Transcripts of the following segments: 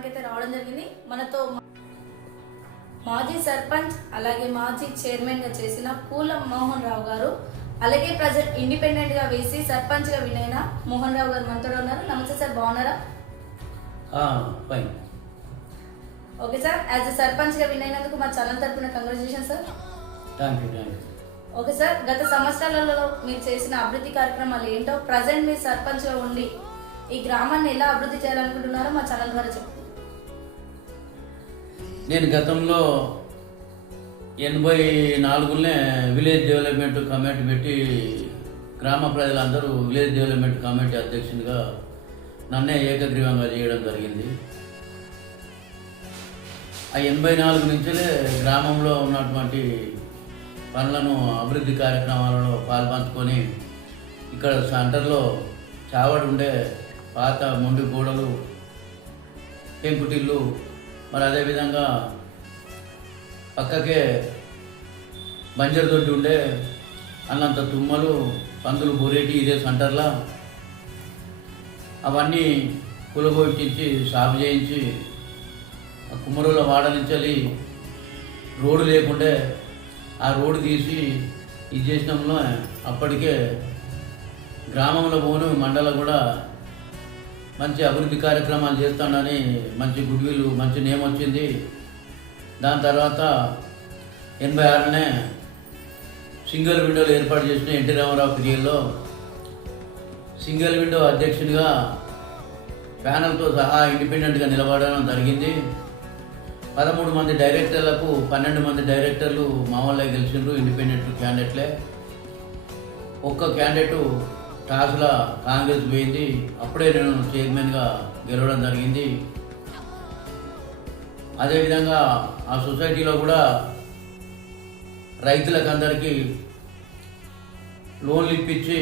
కార్యక్రమానికి అయితే రావడం జరిగింది. మనతో మాజీ సర్పంచ్ అలాగే మాజీ చైర్మన్ గా చేసిన పూల మోహన్ రావు గారు, అలాగే ప్రజెంట్ ఇండిపెండెంట్ గా వేసి సర్పంచ్ గా వినైన మోహన్ రావు గారు మనతో ఉన్నారు. నమస్తే సార్, బాగున్నారా? Okay sir, as a sarpanch గా వినైనందుకు మా ఛానల్ తరపున కంగ్రాచులేషన్ సార్. ఓకే సార్, గత సంవత్సరాలలో మీరు చేసిన అభివృద్ధి కార్యక్రమాలు ఏంటో, ప్రజెంట్ మీరు సర్పంచ్ గా ఉండి ఈ గ్రామాన్ని ఎలా అభివృద్ధి చేయాలనుకుంటున్నారో మా ఛానల్ ద్వారా చెప్పండి. నేను గతంలో 84 విలేజ్ డెవలప్మెంట్ కమిటీ పెట్టి గ్రామ ప్రజలందరూ విలేజ్ డెవలప్మెంట్ కమిటీ అధ్యక్షునిగా నన్నే ఏకగ్రీవంగా చేయడం జరిగింది. ఆ 84 నుంచే గ్రామంలో ఉన్నటువంటి పనులను అభివృద్ధి కార్యక్రమాలలో పాల్పంచుకొని ఇక్కడ సెంటర్లో చావడి ఉండే పాత మొండి గోడలు, పెంకుటిల్లు, మరి అదేవిధంగా పక్కకే బంజరు దొడ్డి ఉండే అన్నంత తుమ్మలు, పందులు బొరేటి ఇదే సెంటర్లో అవన్నీ కులగొట్టించి సాగు చేయించి కుమ్మరుల వాడ నుంచి రోడ్డు లేకుండే ఆ రోడ్డు తీసి ఇది చేసినంలో అప్పటికే గ్రామంలో పోను మండలం కూడా మంచి అభివృద్ధి కార్యక్రమాలు చేస్తానని మంచి గుడ్ విల్, మంచి నేమ్ వచ్చింది. దాని తర్వాత 86 సింగిల్ విండోలు ఏర్పాటు చేసిన ఎన్టీ రామారావు పీరియడ్లో సింగిల్ విండో అధ్యక్షునిగా ప్యానల్తో సహా ఇండిపెండెంట్గా నిలబడడం జరిగింది. 13 మంది డైరెక్టర్లకు 12 మంది డైరెక్టర్లు మా వాళ్ళే గెలిచిండ్రు, ఇండిపెండెంట్ క్యాండిడేట్లే. ఒక్క క్యాండిడేటు టాస్లో కాంగ్రెస్ పోయింది. అప్పుడే నేను చైర్మన్గా గెలవడం జరిగింది. అదేవిధంగా ఆ సొసైటీలో కూడా రైతులకు అందరికీ లోన్లు ఇప్పించి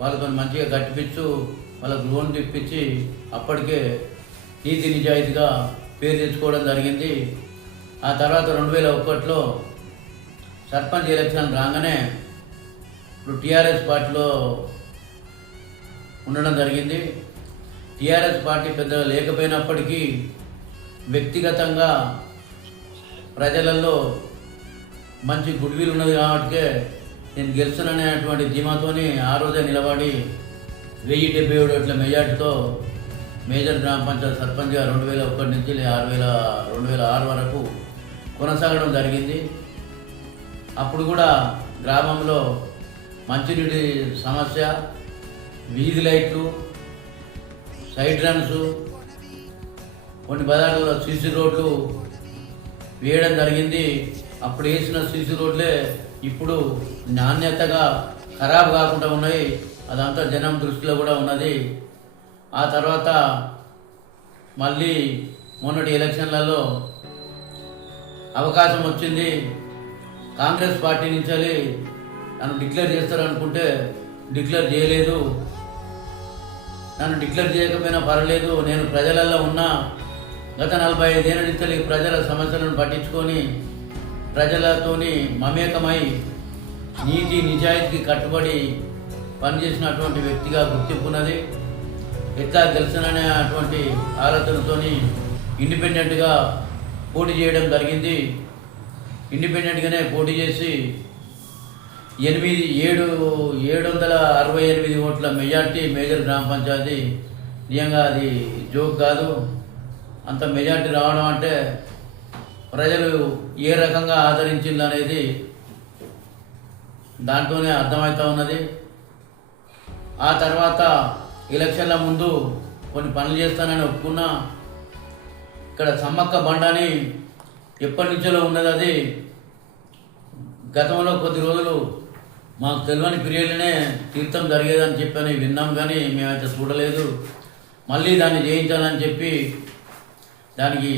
వాళ్ళతో మంచిగా కట్టిపించు, వాళ్ళకు లోన్లు ఇప్పించి అప్పటికే నీతి నిజాయితీగా పేరు తెచ్చుకోవడం జరిగింది. ఆ తర్వాత 2001లో సర్పంచ్ ఎలక్షన్ రాగానే ఇప్పుడు టీఆర్ఎస్ పార్టీలో ఉండడం జరిగింది. టీఆర్ఎస్ పార్టీ పెద్దగా లేకపోయినప్పటికీ వ్యక్తిగతంగా ప్రజలలో మంచి గుడ్ విల్ ఉన్నది కాబట్టి నేను గెలుస్తాననేటువంటి ధీమాతోని ఆ రోజే నిలబడి 1077 ఓట్ల మెజార్టీతో మేజర్ గ్రామ పంచాయతీ సర్పంచ్గా 2001 నుంచి 2006 వరకు కొనసాగడం జరిగింది. అప్పుడు కూడా గ్రామంలో మంచినీటి సమస్య, వీధి లైట్లు, సైడ్ రన్స్, కొన్ని బజార్లలో సీసీ రోడ్లు వేయడం జరిగింది. అప్పుడు వేసిన సీసీ రోడ్లే ఇప్పుడు నాణ్యతగా ఖరాబ్ కాకుండా ఉన్నాయి. అదంతా జనం దృష్టిలో కూడా ఉన్నది. ఆ తర్వాత మళ్ళీ మొన్నటి ఎలక్షన్లలో అవకాశం వచ్చింది. కాంగ్రెస్ పార్టీ నుంచి నన్ను డిక్లేర్ చేస్తారనుకుంటే డిక్లేర్ చేయలేదు. నన్ను డిక్లేర్ చేయకపోయినా పర్వాలేదు, నేను ప్రజలలో ఉన్నా. గత 45 ఏళ్ళ నుంచి ప్రజల సమస్యలను పట్టించుకొని ప్రజలతోని మమేకమై నీతి నిజాయితీకి కట్టుబడి పనిచేసినటువంటి వ్యక్తిగా గుర్తింపున్నది. ఎట్లా గెలుస్తాననే అటువంటి ఆలోచనతో ఇండిపెండెంట్గా పోటీ చేయడం జరిగింది. ఇండిపెండెంట్గానే పోటీ చేసి 768 ఓట్ల మెజార్టీ మేజర్ గ్రామ పంచాయతీ. నిజంగా అది జోక్ కాదు. అంత మెజార్టీ రావడం అంటే ప్రజలు ఏ రకంగా ఆదరించిందనేది దాంట్లోనే అర్థమవుతూ ఉన్నది. ఆ తర్వాత ఎలక్షన్ల ముందు కొన్ని పనులు చేస్తానని ఒప్పుకున్నా. ఇక్కడ సమ్మక్క బండని ఎప్పటి నుంచో ఉన్నది. అది గతంలో కొద్ది రోజులు మాకు తెలియని పీరియడ్లోనే తీర్థం జరిగేదని చెప్పని విన్నాం, కానీ మేమైతే చూడలేదు. మళ్ళీ దాన్ని చేయించాలని చెప్పి దానికి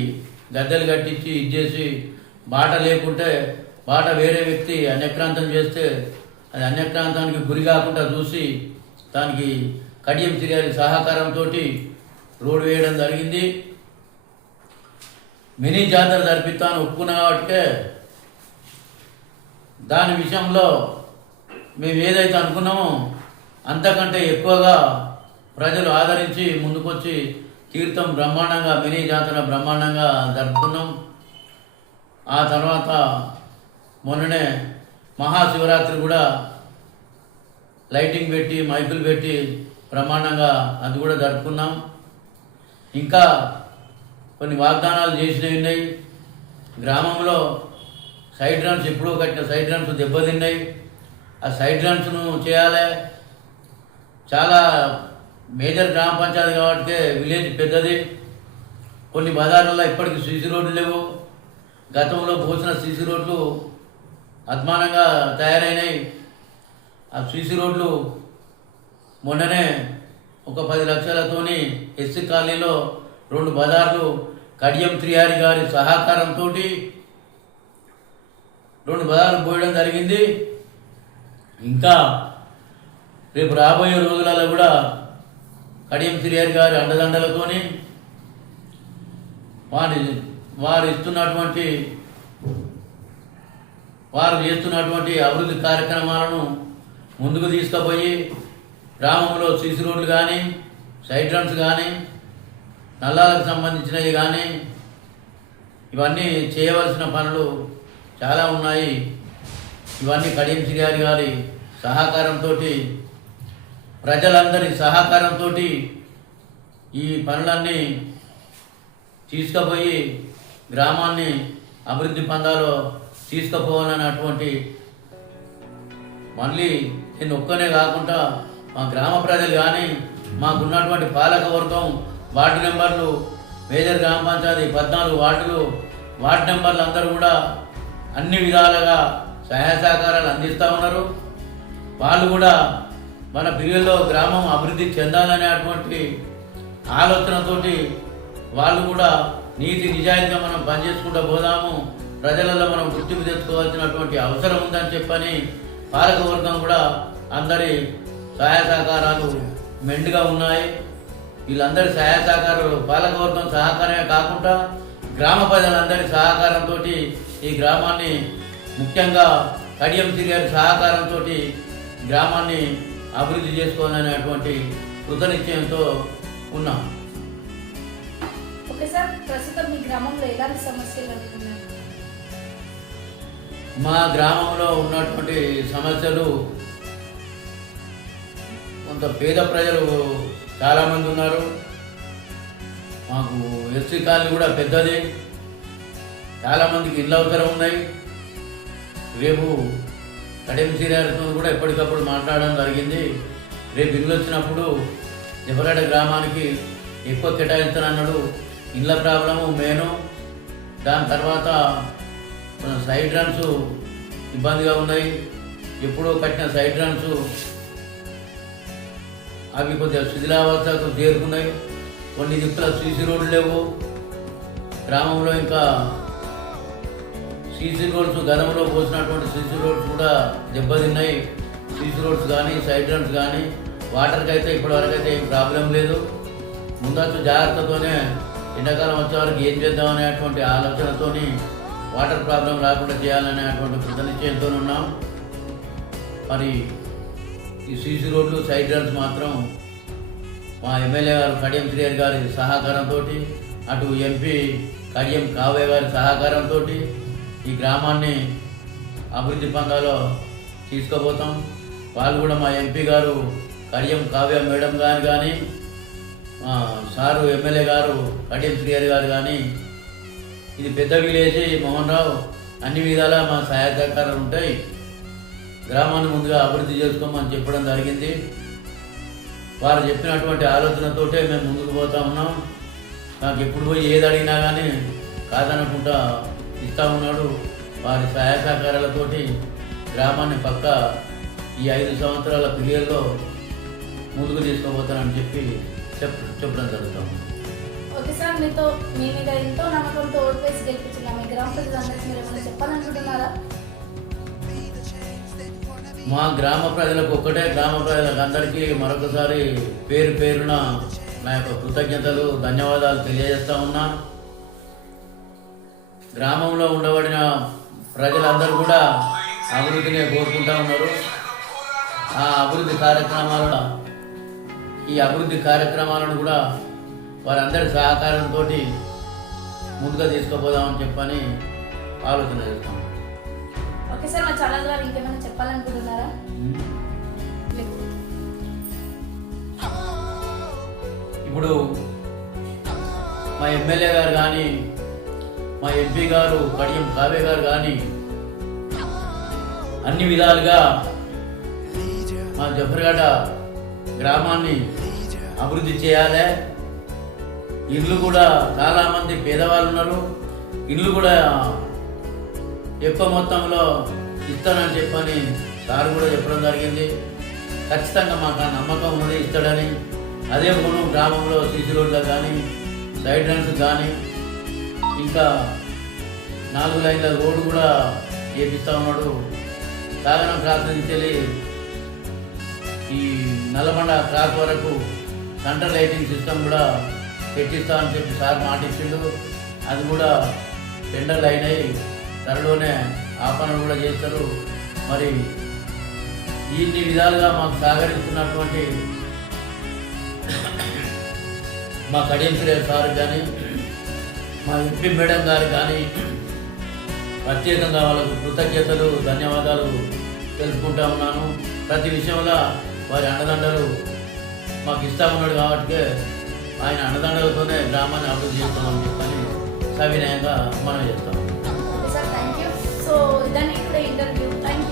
గద్దెలు కట్టించి ఇచ్చేసి బాట లేకుంటే బాట వేరే వ్యక్తి అన్యక్రాంతం చేస్తే అది అన్యక్రాంతానికి గురి కాకుండా చూసి దానికి కడియం చిరియాలి సహకారంతో రోడ్డు వేయడం జరిగింది. మినీ జాతర జరిపిస్తాను ఒప్పుకున్నా కాబట్టి దాని విషయంలో మేము ఏదైతే అనుకున్నామో అంతకంటే ఎక్కువగా ప్రజలు ఆదరించి ముందుకొచ్చి తీర్థం బ్రహ్మాండంగా మినీ జాతర బ్రహ్మాండంగా జరుపుకున్నాం. ఆ తర్వాత మొన్ననే మహాశివరాత్రి కూడా లైటింగ్ పెట్టి మైకులు పెట్టి బ్రహ్మాండంగా అది కూడా జరుపుకున్నాం. ఇంకా కొన్ని వాగ్దానాలు చేసినవి ఉన్నాయి. గ్రామంలో సైడ్ రన్స్ ఎప్పుడో కట్టిన సైడ్ రన్స్ దెబ్బతిన్నాయి. ఆ సైడ్ రన్స్ను చేయాలి. చాలా మేజర్ గ్రామ పంచాయతీ కాబట్టి విలేజ్ పెద్దది. కొన్ని బజార్లలో ఇప్పటికీ సీసీ రోడ్లు లేవు. గతంలో పోసిన సీసీ రోడ్లు అద్మానంగా తయారైనాయి. ఆ సీసీ రోడ్లు మొన్ననే ఒక 10 లక్షలతోని ఎస్సీ కాలనీలో 2 బజార్లు కడియం త్రిహారి గారి సహకారంతో 2 బజార్లు పోయడం జరిగింది. ఇంకా రేపు రాబోయే రోజులలో కూడా కడియం త్రిహారి గారి అండదండలతోని వారు చేస్తున్నటువంటి అభివృద్ధి కార్యక్రమాలను ముందుకు తీసుకుపోయి గ్రామంలో సీసీ రోడ్లు కానీ సైడ్ రన్స్ కానీ నల్లాలకు సంబంధించినవి కానీ ఇవన్నీ చేయవలసిన పనులు చాలా ఉన్నాయి. ఇవన్నీ కడియం శ్రీహరి గారి సహకారంతో ప్రజలందరి సహకారంతో ఈ పనులన్నీ తీసుకుపోయి గ్రామాన్ని అభివృద్ధి పందాలో తీసుకుపోవాలన్నటువంటి మళ్ళీ నేను ఒక్కనే కాకుండా మా గ్రామ ప్రజలు కానీ మాకున్నటువంటి పాలక వర్గం వార్డు నెంబర్లు మేజర్ గ్రామ పంచాయతీ 14 వార్డులు వార్డు నెంబర్లు అందరూ కూడా అన్ని విధాలుగా సహాయ సహకారాలు అందిస్తూ ఉన్నారు. వాళ్ళు కూడా మన పిల్లల్లో గ్రామం అభివృద్ధి చెందాలనేటువంటి ఆలోచనతోటి వాళ్ళు కూడా నీతి నిజాయితీగా మనం పనిచేసుకుంటూ పోదాము, ప్రజలలో మనం గుర్తింపు తెచ్చుకోవాల్సినటువంటి అవసరం ఉందని చెప్పని పాలకవర్గం కూడా అందరి సహాయ సహకారాలు మెండుగా ఉన్నాయి. వీళ్ళందరి సహాయ సహకారాలు పాలకవర్గం సహకారమే కాకుండా గ్రామ ప్రజలందరి సహకారంతో ఈ గ్రామాన్ని ముఖ్యంగా కడియం శ్రీహరి సహకారంతో గ్రామాన్ని అభివృద్ధి చేసుకోవాలనేటువంటి కృతనిశ్చయంతో ఉన్నాం. ఓకే సార్, ప్రస్తుతం మీ గ్రామంలో ఎలాంటి సమస్యలు ఉన్నాయి? మా గ్రామంలో ఉన్నటువంటి సమస్యలు కొంత పేద ప్రజలు చాలామంది ఉన్నారు. మాకు ఎస్సీ కాలనీ కూడా పెద్దది, చాలామందికి ఇళ్ళు అవసరం ఉన్నాయి. రేపు కడియం శ్రీహరితో కూడా ఎప్పటికప్పుడు మాట్లాడడం జరిగింది. రేపు ఇల్లు వచ్చినప్పుడు జబరాడ గ్రామానికి ఎక్కువ కేటాయిస్తానన్నాడు. ఇళ్ళ ప్రాబ్లము మెయిన్. దాని తర్వాత సైడ్ రన్స్ ఇబ్బందిగా ఉన్నాయి. ఎప్పుడో కట్టిన సైడ్ రన్స్ అవి కొద్దిగా శిథిలావస్థకు చేరుకున్నాయి. కొన్ని దిక్కుల సీసీ రోడ్లు లేవు గ్రామంలో. ఇంకా సీసీ రోడ్స్ గతంలో పోసినటువంటి సీసీ రోడ్స్ కూడా దెబ్బతిన్నాయి. సీసీ రోడ్స్ కానీ సైడ్ రన్స్ కానీ వాటర్కి అయితే ఇప్పటివరకు అయితే ఏం ప్రాబ్లం లేదు. ముందస్తు జాగ్రత్తతోనే ఎండాకాలం వచ్చే వరకు ఏం చేద్దామనేటువంటి ఆలోచనతో వాటర్ ప్రాబ్లం రాకుండా చేయాలనేటువంటి కృతనిశ్చయంతో ఉన్నాం. మరి ఈ సీసీ రోడ్లు సైడ్ రన్స్ మాత్రం మా ఎమ్మెల్యే గారు కడియం శ్రీహరి గారి సహకారంతో, అటు ఎంపీ కడియం కావ్య గారి సహకారంతో ఈ గ్రామాన్ని అభివృద్ధి పందాలో తీసుకుపోతాం. వాళ్ళు కూడా మా ఎంపీ గారు కడియం కావ్య మేడం గారు కానీ సారు ఎమ్మెల్యే గారు కడియం శ్రీహరి గారు కానీ ఇది పెద్ద విలేజ్ మోహన్ రావు, అన్ని విధాలా మా సహాయ సహకారాలు ఉంటాయి, గ్రామాన్ని ముందుగా అభివృద్ధి చేసుకోమని చెప్పడం జరిగింది. వారు చెప్పినటువంటి ఆలోచనతోటే మేము ముందుకు పోతా ఉన్నాం. నాకు ఎప్పుడు పోయి ఏది అడిగినా కానీ కాదనకుండా ఇస్తూ ఉన్నాడు. వారి సహాయ సహకారాలతోటి గ్రామాన్ని పక్క ఈ 5 సంవత్సరాల పీరియడ్లో ముందుకు తీసుకుపోతానని చెప్పి చెప్పడం జరుగుతాం. ఓకే సార్, మీ మీద ఎంతో నమ్మకంతో ఓటు వేసి గెలిపించిన మీ గ్రామ ప్రజలందరికీ మీరు ఏమైనా చెప్పాలనుకుంటున్నారా? మా గ్రామ ప్రజలకు ఒక్కటే, గ్రామ ప్రజలకు అందరికీ మరొకసారి పేరు పేరున నా యొక్క కృతజ్ఞతలు ధన్యవాదాలు తెలియజేస్తా ఉన్నా. గ్రామంలో ఉండబడిన ప్రజలందరూ కూడా అభివృద్ధిని కోరుకుంటా ఉన్నారు. ఈ అభివృద్ధి కార్యక్రమాలను కూడా వారందరి సహకారంతో ముందుగా తీసుకుపోదామని చెప్పని ఆలోచన చేస్తాం. ఓకే సార్, మా ఛానల్ ద్వారా ఇంకేమైనా చెప్పాలనుకుంటున్నారా? ఇప్పుడు మా ఎమ్మెల్యే గారు కానీ మా ఎంపీ గారు కడియం కావ్య గారు కానీ అన్ని విధాలుగా మా జఫర్గడ్డ గ్రామాన్ని అభివృద్ధి చేయాలి. ఇల్లు కూడా చాలామంది పేదవాళ్ళు ఉన్నారు, ఇల్లు కూడా ఎక్కువ మొత్తంలో ఇస్తానని చెప్పని సార్ కూడా చెప్పడం జరిగింది. ఖచ్చితంగా మాకు ఆ నమ్మకం ఉన్నది, ఇస్తాడని. అదే గుణం గ్రామంలో సీసీ రోడ్లకు కానీ సైడ్ రన్స్ కానీ ఇంకా 4 లైన్ల రోడ్డు కూడా చేపిస్తూ ఉన్నాడు. సాగరం క్రాస్ నుంచి ఈ నల్లబండ క్రాస్ వరకు సెంటర్ లైటింగ్ సిస్టమ్ కూడా పెట్టిస్తా అని చెప్పి సార్ మాట ఇచ్చిండు. అది కూడా టెండర్లు అయినాయి, త్వరలోనే ఆ పనులు కూడా చేస్తారు. మరి ఇన్ని విధాలుగా మాకు సహకరిస్తున్నటువంటి మా కడియం శ్రీరామ్ సార్ కానీ మా ఎంపీ మేడం గారు కానీ ప్రత్యేకంగా వాళ్ళకు కృతజ్ఞతలు, ధన్యవాదాలు తెలుపుకుంటా ఉన్నాను. ప్రతి విషయంలో వారి అండదండలు మాకు ఇస్తా ఉన్నాడు కాబట్టి ఆయన అండదండలతోనే గ్రామాన్ని అభివృద్ధి చేస్తామని చెప్పని సవినయంగా మనం చేస్తాం. Okay sir, thank you. So ఇదన్నీ కూడా ఇంటర్వ్యూ. థ్యాంక్